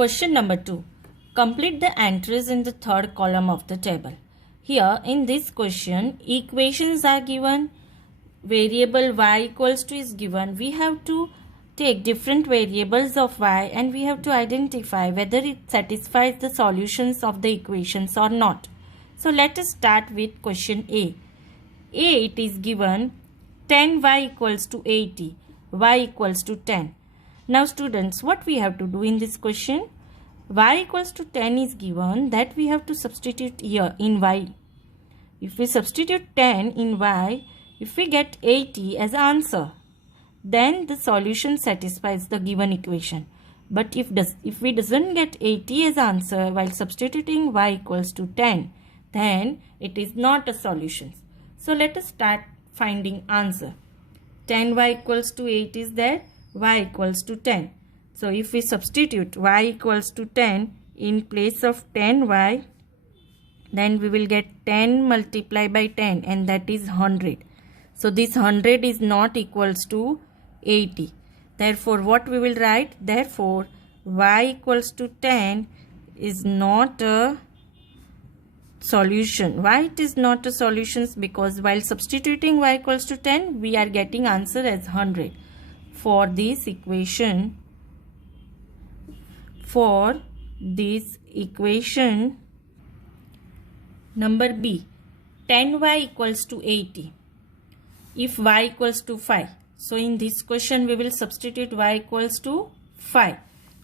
Question number 2. Complete the entries in the third column of the table. Here in this question, equations are given, variable y equals to is given. We have to take different variables of y and we have to identify whether it satisfies the solutions of the equations or not. So let us start with question A. It is given 10y equals to 80, y equals to 10. Now students, what we have to do in this question? Y equals to 10 is given, that we have to substitute here in y. If we substitute 10 in y, if we get 80 as answer, then the solution satisfies the given equation. But if we doesn't get 80 as answer while substituting y equals to 10, then it is not a solution. So let us start finding answer. 10y equals to 8 is there, y equals to 10. So if we substitute y equals to 10 in place of 10y, then we will get 10 multiplied by 10 and that is 100. So this 100 is not equals to 80. Therefore what we will write? Therefore y equals to 10 is not a solution. Why it is not a solution? Because while substituting y equals to 10, we are getting answer as 100. For this equation number B, 10y equals to 80 if y equals to 5. So in this question we will substitute y equals to 5.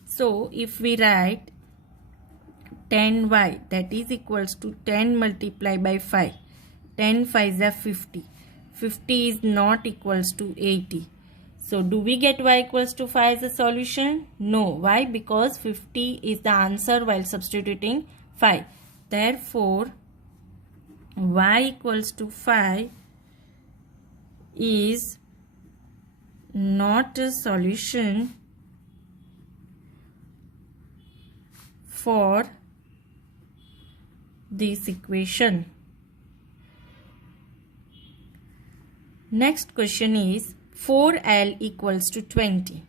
So if we write 10y, that is equals to 10 multiplied by 5, 10 5s are 50. 50 is not equals to 80. So do we get y equals to 5 as a solution? No. Why? Because 50 is the answer while substituting 5. Therefore y equals to 5 is not a solution for this equation. Next question is 4L equals to 20.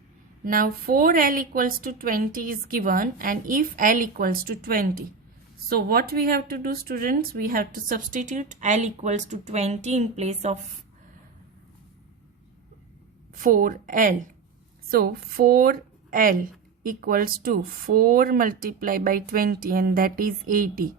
Now 4L equals to 20 is given, and if L equals to 20. So what we have to do, students? We have to substitute L equals to 20 in place of 4L. So 4L equals to 4 multiplied by 20 and that is 80.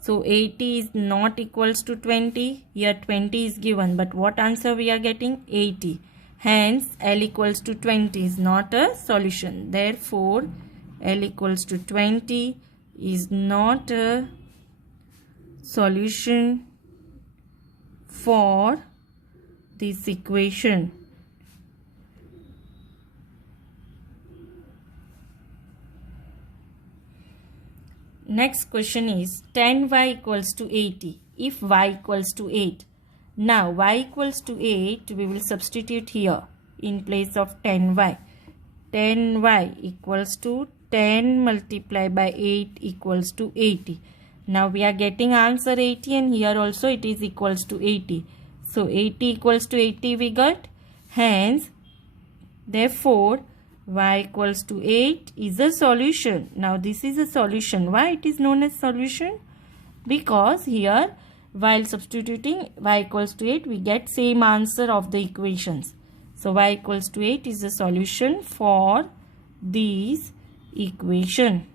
So 80 is not equals to 20. Here 20 is given, but what answer we are getting? 80. Hence L equals to 20 is not a solution. Therefore L equals to 20 is not a solution for this equation. Next question is 10y equals to 80 if y equals to 8. Now y equals to 8 we will substitute here in place of 10y. 10y equals to 10 multiplied by 8 equals to 80. Now we are getting answer 80 and here also it is equals to 80. So 80 equals to 80 we got. Hence therefore y equals to 8 is a solution. Now this is a solution. Why it is known as solution? Because here while substituting y equals to 8 we get same answer of the equations. So y equals to 8 is a solution for these equation.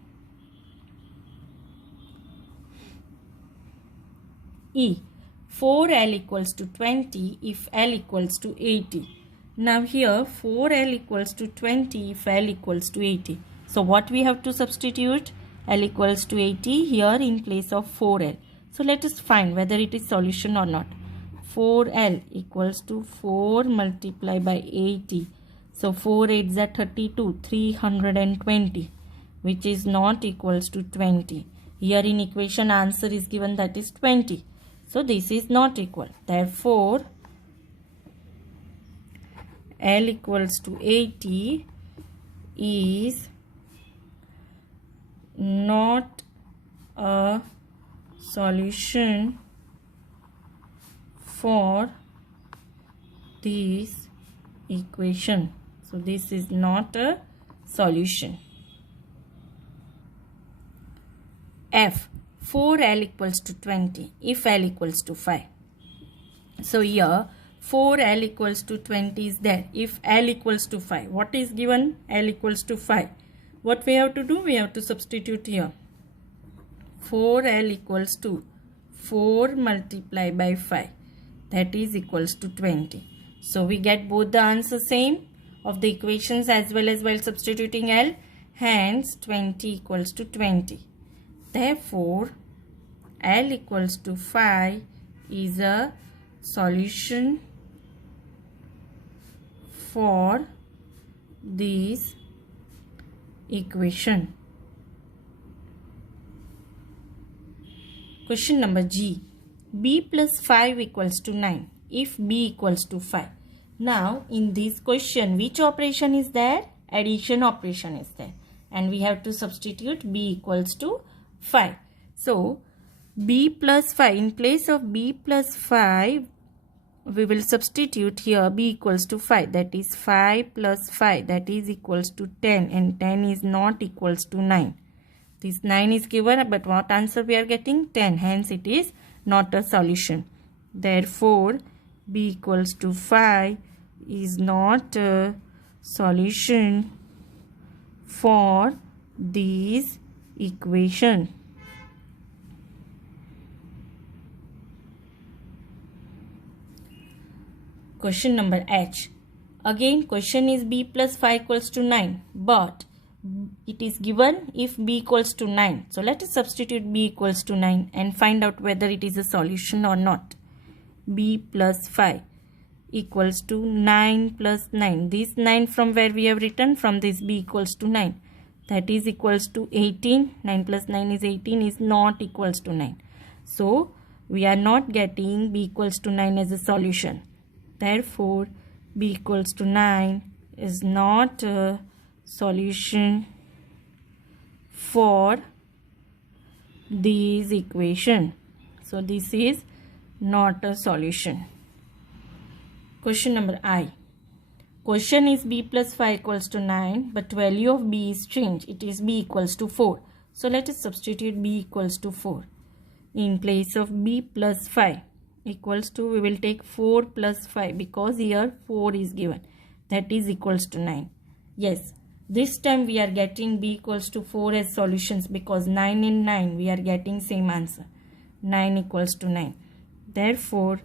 E, 4L equals to 20 if L equals to 80. Now here 4L equals to 20 if L equals to 80. So what we have to substitute? L equals to 80 here in place of 4L. So let us find whether it is solution or not. 4L equals to 4 multiplied by 80. So 4 8s are 32, 320, which is not equals to 20. Here in equation answer is given, that is 20. So this is not equal. Therefore L equals to 80 is not a solution for this equation. So this is not a solution. F, 4L equals to 20 if L equals to 5. So here 4L equals to 20 is there if L equals to 5. What is given? L equals to 5. What we have to do? We have to substitute here. 4L equals to 4 multiplied by 5, that is equals to 20. So we get both the answers same of the equations as well as while substituting L. Hence 20 equals to 20. Therefore L equals to 5 is a solution for this equation. Question number G. B plus 5 equals to 9 if B equals to 5. Now in this question, which operation is there? Addition operation is there. And we have to substitute B equals to 5. So B plus 5, in place of B plus 5, we will substitute here B equals to 5. That is 5 plus 5, that is equals to 10. And 10 is not equals to 9. This 9 is given, but what answer we are getting? 10. Hence it is not a solution. Therefore B equals to 5 is not a solution for this equation. Question number H. Again question is B plus 5 equals to 9, but it is given if B equals to 9. So let us substitute B equals to 9 and find out whether it is a solution or not. B plus 5 equals to 9 plus 9. This 9 from where we have written? From this B equals to 9. That is equals to 18. 9 plus 9 is 18, is not equals to 9. So we are not getting B equals to 9 as a solution. Therefore B equals to 9 is not a solution for this equation. So this is not a solution. Question number I. Question is B plus 5 equals to 9, but value of B is changed. It is B equals to 4. So let us substitute B equals to 4. In place of B plus 5 equals to, we will take 4 plus 5 because here 4 is given. That is equals to 9. Yes, this time we are getting B equals to 4 as solutions because 9 and 9 we are getting same answer. 9 equals to 9. Therefore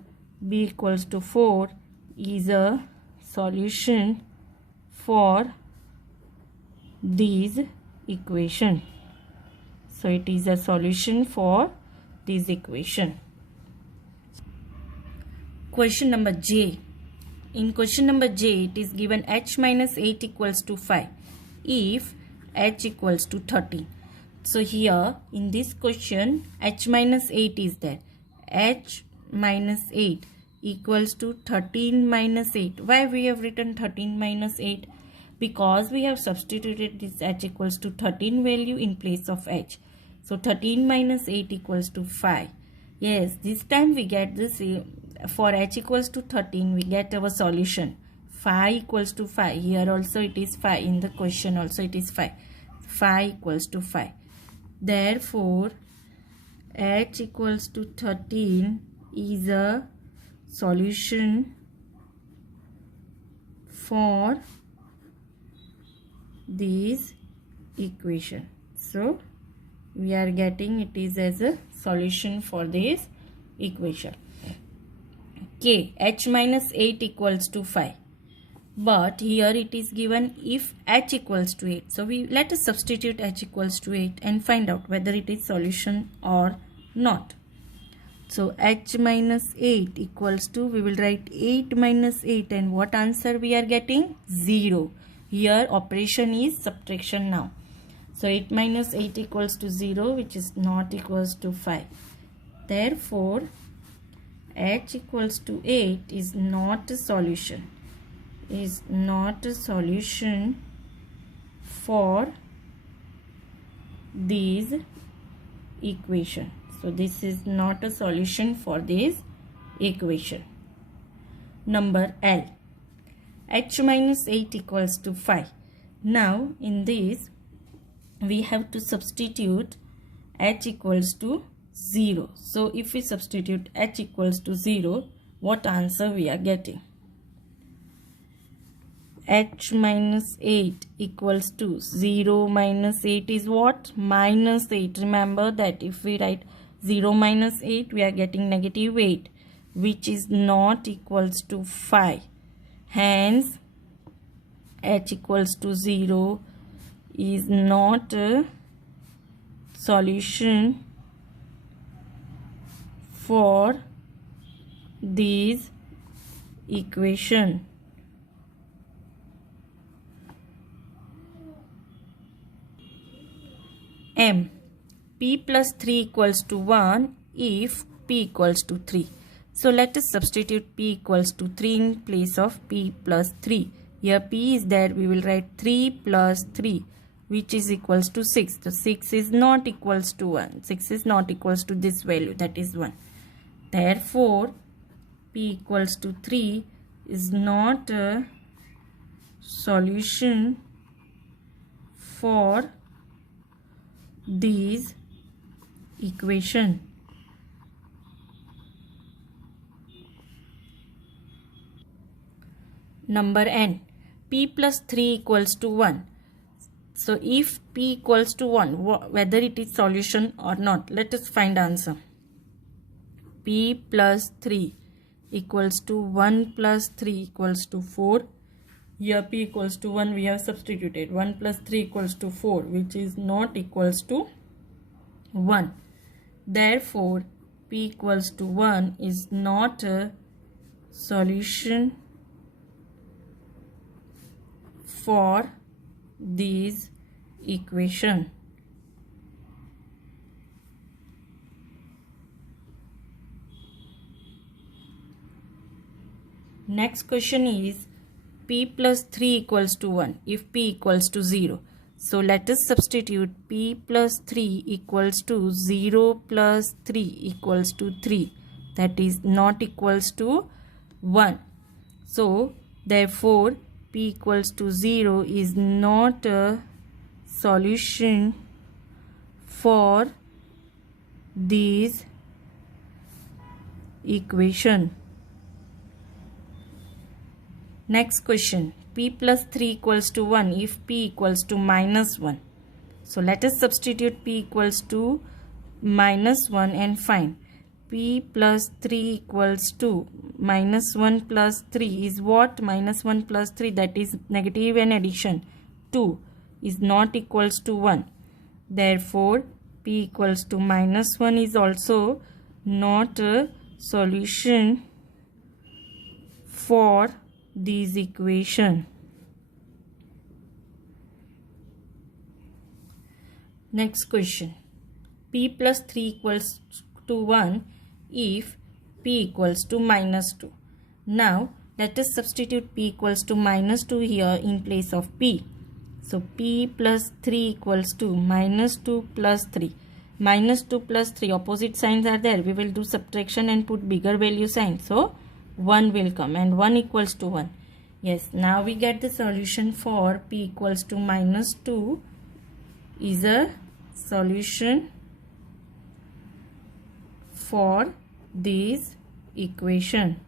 B equals to 4 is a solution for this equation. So it is a solution for this equation. Question number J. In question number J, it is given h minus 8 equals to 5 if h equals to 13. So here in this question h minus 8 is there. H minus 8 equals to 13 minus 8. Why we have written 13 minus 8? Because we have substituted this h equals to 13 value in place of h. So 13 minus 8 equals to 5. Yes, this time we get this, for h equals to 13 we get our solution. 5 equals to 5. Here also it is 5. In the question also it is 5. 5 equals to 5. Therefore h equals to 13 is a solution for this equation. So we are getting it is as a solution for this equation. Okay, h minus 8 equals to 5. But here it is given if h equals to 8. So let us substitute h equals to 8 and find out whether it is solution or not. So h minus 8 equals to, we will write 8 minus 8, and what answer we are getting? 0. Here operation is subtraction now. So 8 minus 8 equals to 0, which is not equals to 5. Therefore h equals to 8 is not a solution. Is not a solution for this equation. So this is not a solution for this equation. Number L. H minus 8 equals to 5. Now in this we have to substitute h equals to 0. So if we substitute h equals to 0, what answer we are getting? H minus 8 equals to 0 minus 8 is what? Minus 8. Remember that if we write 0 minus 8, we are getting negative 8, which is not equals to 5. Hence, h equals to 0 is not a solution for this equation. M. P plus 3 equals to 1 if P equals to 3. So let us substitute P equals to 3 in place of P plus 3. Here P is there, we will write 3 plus 3, which is equals to 6. So 6 is not equals to 1. 6 is not equals to this value, that is 1. Therefore, P equals to 3 is not a solution for this equation. Number N. P plus 3 equals to 1. So if P equals to 1, whether it is solution or not, let us find answer. P plus 3 equals to 1 plus 3 equals to 4. Here P equals to 1, we have substituted 1 plus 3 equals to 4, which is not equals to 1. Therefore, P equals to 1 is not a solution for this equation. Next question is P plus 3 equals to 1 if P equals to 0. So let us substitute P plus 3 equals to 0 plus 3 equals to 3. That is not equals to 1. So therefore P equals to 0 is not a solution for this equation. Next question. P plus 3 equals to 1 if P equals to minus 1. So let us substitute P equals to minus 1 and find. P plus 3 equals to minus 1 plus 3 is what? Minus 1 plus 3, that is negative and addition. 2 is not equals to 1. Therefore, P equals to minus 1 is also not a solution for this equation. Next question. P plus 3 equals to 1 if P equals to minus 2. Now let us substitute P equals to minus 2 here in place of P. So P plus 3 equals to minus 2 plus 3. Minus 2 plus 3, opposite signs are there. We will do subtraction and put bigger value sign. So 1 will come and 1 equals to 1. Yes, now we get the solution for P equals to minus 2 is a solution for this equation.